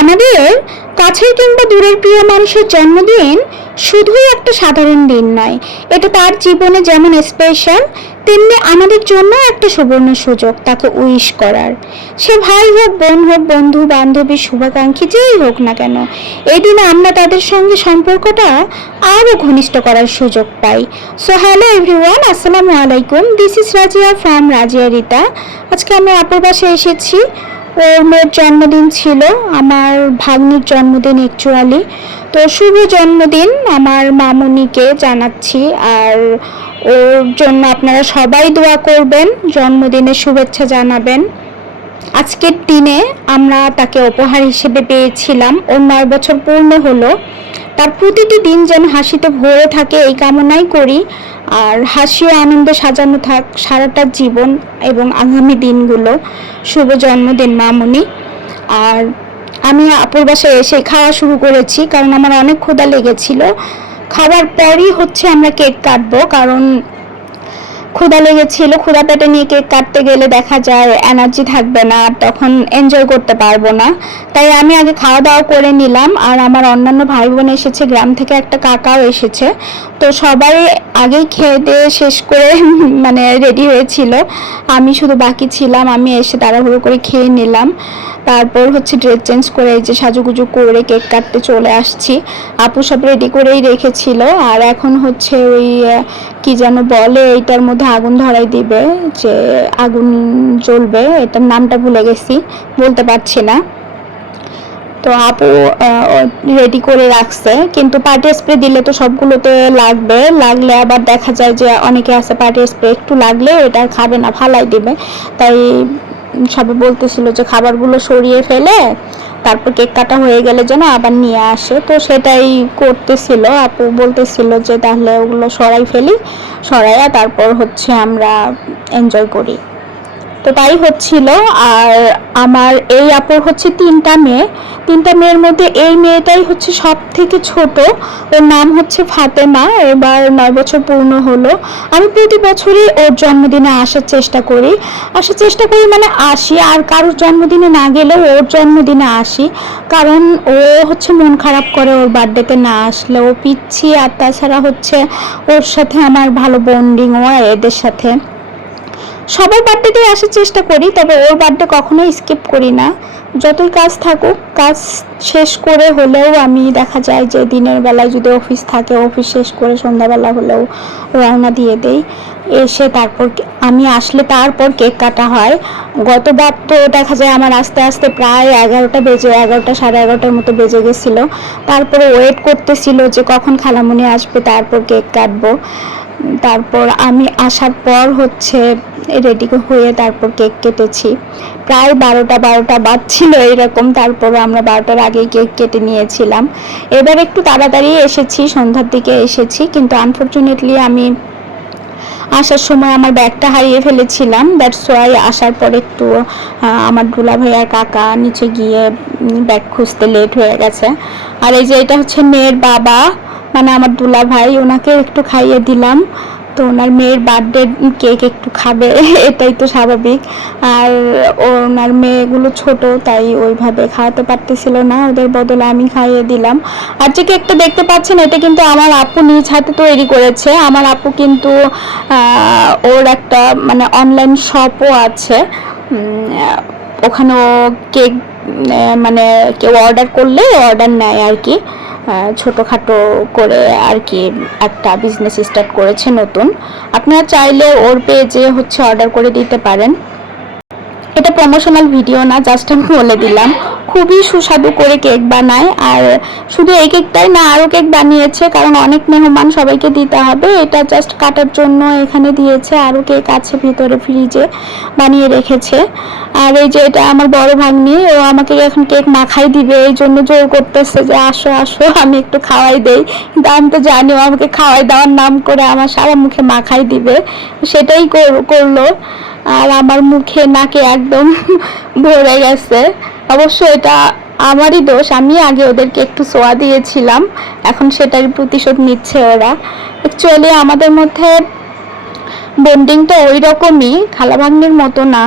আমাদের কাছের কিংবা দূরের প্রিয় মানুষের জন্মদিন শুধুই একটা সাধারণ দিন নয়, এটা তার জীবনে যেমন স্পেশাল, তেমনি আমাদের জন্য একটা সুবর্ণ সুযোগ তাকে উইশ করার। সে ভাই হোক, বোন হোক, বন্ধু বান্ধবী, শুভাকাঙ্ক্ষী যেই হোক না কেন, এই দিনে আমরা তাদের সঙ্গে সম্পর্কটা আরও ঘনিষ্ঠ করার সুযোগ পাই। সো হ্যালো এভরিওয়ান, আসসালামু আলাইকুম। This is Razia from Razia Rita. আজকে আমি আপুর বাসায় এসেছি। ওর মেয়ের জন্মদিন ছিল, আমার ভাগ্নির জন্মদিন অ্যাকচুয়ালি। তো শুভ জন্মদিন আমার মামুনিকে জানাচ্ছি, আর ওর জন্য আপনারা সবাই দোয়া করবেন, জন্মদিনের শুভেচ্ছা জানাবেন। আজকের দিনে আমরা তাকে উপহার হিসেবে পেয়েছিলাম, ওর 9 বছর পূর্ণ হলো। তার প্রতিটি দিন যেন হাসিতে ভরে থাকে এই কামনাই করি, আর হাসি ও আনন্দে সাজানো থাক সারাটা জীবন এবং আগামী দিনগুলো। শুভ জন্মদিন মামুনি। আর আমি আপুর বাসায় এসে খাওয়া শুরু করেছি, কারণ আমার অনেক ক্ষুধা লেগেছিল। খাবার পরই আমরা কেক কাটবো, কারণ ক্ষুধা লেগেছিল। ক্ষুধা পেটে নিয়ে কেক কাটতে গেলে দেখা যায় এনার্জি থাকবে না, তখন এনজয় করতে পারবো না। তাই আমি আগে খাওয়া দাওয়া করে নিলাম। আর আমার অন্যান্য ভাই বোন এসেছে, গ্রাম থেকে একটা কাকাও এসেছে। তো সবাই আগেই খেয়ে দিয়ে শেষ করে রেডি হয়েছিল, আমি শুধু বাকি ছিলাম। আমি এসে তাড়াহুড়ো করে খেয়ে নিলাম। তারপর ড্রেস চেঞ্জ করে এই যে সাজুগুজু করে কেক কাটতে চলে আসছি। আপু সব রেডি করেই রেখেছিল। আর এখন ওই কি যেন বলে, এইটার মধ্যে আগুন ধরাই দিবে, যে আগুন জ্বলবে, এটার নামটা ভুলে গেছি, বলতে পারছি না। তো আপু রেডি করে রাখছে, কিন্তু পার্টি স্প্রে দিলে তো সবগুলোতে লাগলে আবার দেখা যায় যে অনেকে আছে পার্টি স্প্রে একটু লাগলে ওটা খাবে না, ফালাই দিবে। তাই সবাই বলতেছিল যে খাবারগুলো সরিয়ে ফেলে তারপর কেক কাটা হয়ে গেলে যেন আবার নিয়ে আসে। তো সেটাই করতেছিল। আপু বলতেছিল যে তাহলে ওগুলো সরাই ফেলি, সরাইয়া তারপর আমরা এনজয় করি। তো তাই হচ্ছিল। আর আমার এই আপুর 3টা মেয়ে। 3টা মেয়ের মধ্যে এই মেয়েটাই সব থেকে ছোট। ওর নাম ফাতেমা। এবার 9 বছর পূর্ণ হলো। আমি প্রতি বছরই ওর জন্মদিনে আসার চেষ্টা করি আসি, আর কারোর জন্মদিনে না গেলেও ওর জন্মদিনে আসি, কারণ ও মন খারাপ করে ওর বার্থডেতে না আসলে। ও পিচ্ছি, আর তাছাড়া ওর সাথে আমার ভালো বন্ডিং হয়। এদের সাথে সবার বার্থডেতেই আসার চেষ্টা করি, তবে ওর বার্থডে কখনোই স্কিপ করি না। যতই কাজ থাকুক, কাজ শেষ করে হলেও আমি দেখা যায় যে দিনের বেলায় যদি অফিস থাকে, অফিস শেষ করে সন্ধ্যাবেলা হলেও রওনা দিয়ে দেই। এসে তারপর আমি আসলে তারপর কেক কাটা হয়। গতবার তো দেখা যায় আমার আস্তে আস্তে প্রায় 11টা বেজে, 11টা সাড়ে 11টার মতো বেজে গেছিলো। তারপরে ওয়েট করতেছিল যে কখন খালামুনি আসবে, তারপর কেক কাটবো। তারপর আমি আসার পর রেডি হয়ে তারপর কেক কেটেছি। প্রায় 12টা বাজছিল এরকম। তারপর আমরা 12টার আগেই কেক কেটে নিয়েছিলাম। এবার একটু তাড়াতাড়ি এসেছি, সন্ধ্যার দিকে এসেছি, কিন্তু আনফরচুনেটলি আমি আসার সময় আমার ব্যাগটা হারিয়ে ফেলেছিলাম। দ্যাটস ওয়াই আসার পর একটু আমার দুলা ভাইয়ার কাকা নিচে গিয়ে ব্যাগ খুঁজতে লেট হয়ে গেছে। আর এই যে এটা মেয়ের বাবা, আমার দুলা ভাই, ওনাকে একটু খাইয়ে দিলাম। তো ওনার মেয়ের বার্থডে কেক একটু খাবে, এটাই তো স্বাভাবিক। আর ওনার মেয়েগুলো ছোট, তাই ওইভাবে খাওয়াতে পারতেছিল না, ওদের বদলে আমি খাইয়ে দিলাম। আর যে কেকটা দেখতে পাচ্ছেন, এটা কিন্তু আমার আপু নিজ হাতে তৈরি করেছে। আমার আপু কিন্তু ওর একটা অনলাইন শপও আছে, ওখানে ও কেক কেউ অর্ডার করলে অর্ডার নেয় আর কি, ছোটোখাটো করে আর কি একটা বিজনেস স্টার্ট করেছে নতুন। আপনারা চাইলে ওর পেজে অর্ডার করে দিতে পারেন। এটা প্রমোশনাল ভিডিও না, জাস্ট আমি বলে দিলাম। খুবই সুস্বাদু করে কেক বানায়। আর শুধু এই কেকটাই না, আরও কেক বানিয়েছে, কারণ অনেক মেহমান, সবাইকে দিতে হবে। এটা জাস্ট কাটার জন্য এখানে দিয়েছে। আরও কেক আছে ভিতরে, ফ্রিজে বানিয়ে রেখেছে। আর এই যে এটা আমার বড় ভাগ্নি, ও আমাকে এখন কেক মাখাই দিবে, এই জন্য জোর করতেছে যে আসো আসো আমি একটু খাওয়াই দেই। কিন্তু আমি তো জানি ও আমাকে খাওয়াই দেওয়ার নাম করে আমার সারা মুখে মাখাই দিবে, সেটাই করলো। আর আমার মুখে নাকে একদম ভরে গেছে। অবশ্য এটা আমারই দোষ, আমি আগে ওদেরকে একটু ছোঁয়া দিয়েছিলাম, এখন সেটার প্রতিশোধ নিচ্ছে ওরা। অ্যাকচুয়ালি আমাদের মধ্যে বন্ডিংটা ওই রকমই, খালা ভাগ্নির মতো না,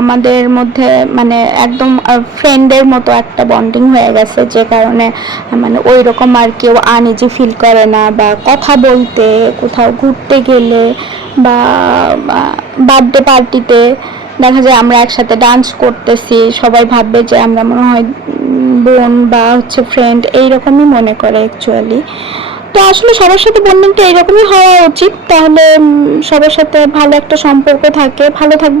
আমাদের মধ্যে মানে একদম ফ্রেন্ডের মতো একটা বন্ডিং হয়ে গেছে, যে কারণে মানে ওই রকম আর কেউ আনইজি ফিল করে না, বা কথা বলতে, কোথাও ঘুরতে গেলে বা বার্থডে পার্টিতে দেখা যায় আমরা একসাথে ডান্স করতেছি, সবাই ভাববে যে আমরা মনে হয় বোন বা হচ্ছে ফ্রেন্ড, এইরকমই মনে করে অ্যাকচুয়ালি। তো আসলে সবার সাথে বন্ডিংটা এরকমই হওয়া উচিত, তাহলে সবার সাথে ভালো একটা সম্পর্ক থাকে, ভালো থাকবে।